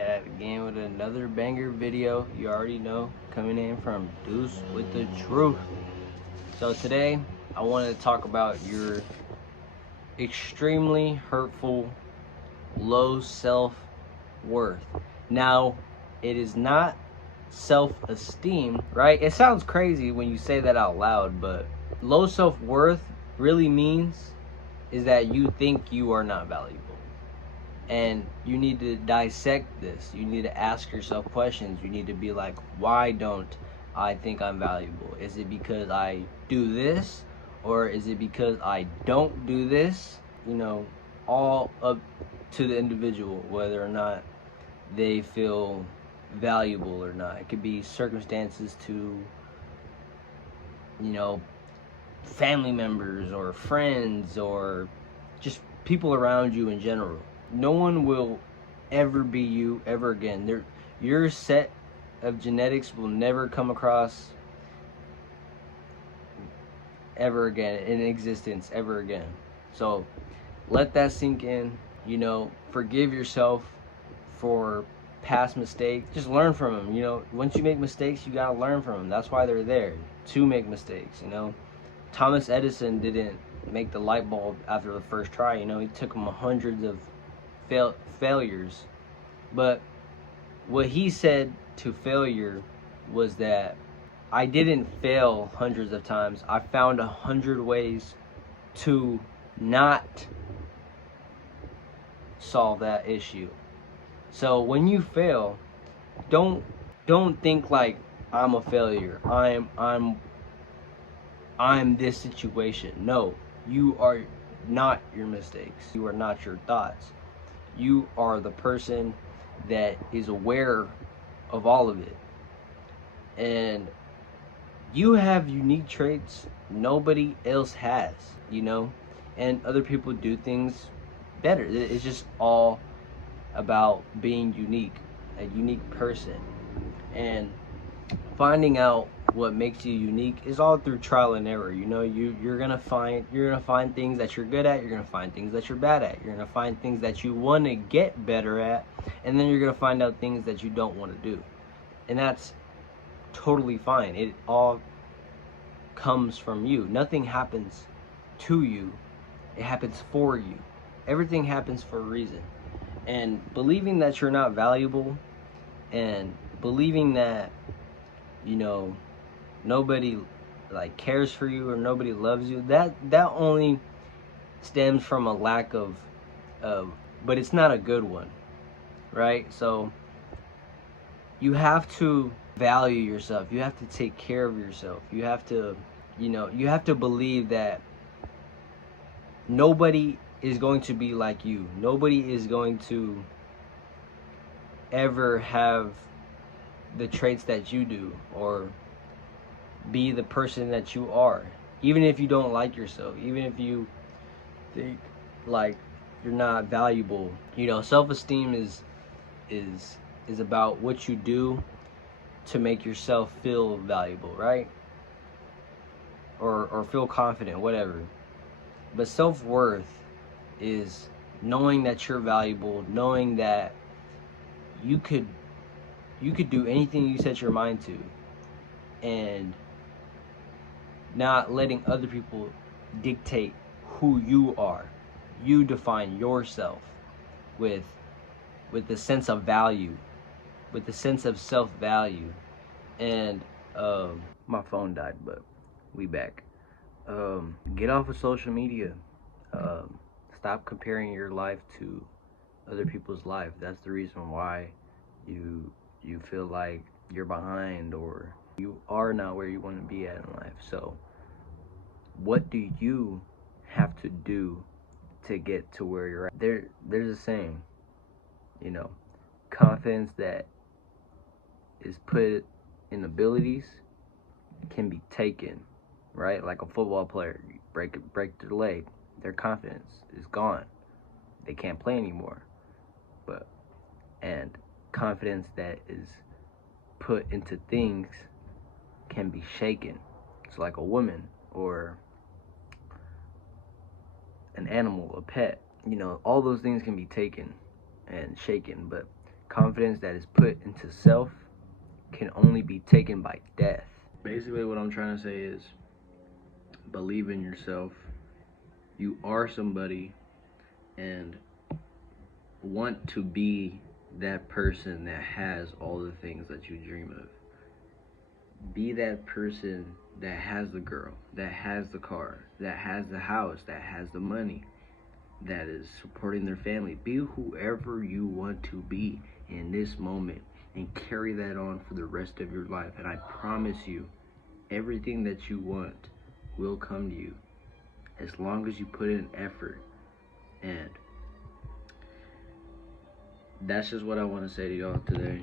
at it again with another banger video. You already know, coming in from Deuce with the truth. So today I wanted to talk about your extremely hurtful low self-worth. Now, it is not self-esteem, right? It sounds crazy when you say that out loud, but low self-worth really means is that you think you are not valuable. And you need to dissect this. You need to ask yourself questions. You need to be like, why don't I think I'm valuable? Is it because I do this? Or is it because I don't do this? You know, all up to the individual, whether or not they feel valuable or not. It could be circumstances to, family members or friends or just people around you in general. No one will ever be you ever again. Your set of genetics will never come across ever again in existence ever again. So let that sink in. Forgive yourself for past mistakes. Just learn from them. Once you make mistakes, you gotta learn from them. That's why they're there, to make mistakes. Thomas Edison didn't make the light bulb after the first try. He took him hundreds of failures. But what he said to failure was that I didn't fail hundreds of times. I found 100 ways to not solve that issue. So when you fail, don't think like I'm a failure. I'm this situation. No, you are not your mistakes. You are not your thoughts. You are the person that is aware of all of it. And you have unique traits nobody else has, and other people do things better. It's just all about being unique, a unique person. And finding out what makes you unique is all through trial and error. You're gonna find things that you're good at. You're gonna find things that you're bad at. You're gonna find things that you want to get better at, and then you're gonna find out things that you don't want to do, and that's totally fine. It all comes from you. Nothing happens to you. It happens for you. Everything happens for a reason. And believing that you're not valuable, and believing that nobody cares for you or nobody loves you, that only stems from a lack of but it's not a good one, right? So you have to value yourself. You have to take care of yourself. You have to believe that nobody is going to be like you. Nobody is going to ever have the traits that you do or be the person that you are. Even if you don't like yourself, even if you think like you're not valuable, self-esteem is about what you do to make yourself feel valuable, right? Or feel confident, whatever. But self-worth is knowing that you're valuable, knowing that you could do anything you set your mind to, and not letting other people dictate who you are. You define yourself with the sense of value, with the sense of self-value. And my phone died, but we back. Get off of social media. Stop comparing your life to other people's life. That's the reason why you feel like you're behind or you are not where you want to be at in life. So what do you have to do to get to where you're at? There's a saying, confidence that is put in abilities can be taken, right? Like a football player, you break their leg, their confidence is gone. They can't play anymore. And confidence that is put into things can be shaken. It's like a woman or an animal, a pet. All those things can be taken and shaken, but Confidence that is put into self can only be taken by death. Basically, what I'm trying to say is believe in yourself. You are somebody, and want to be that person that has all the things that you dream of. Be that person that has the girl, that has the car, that has the house, that has the money, that is supporting their family. Be whoever you want to be in this moment and carry that on for the rest of your life. And I promise you, everything that you want will come to you as long as you put in effort. And that's just what I want to say to y'all today.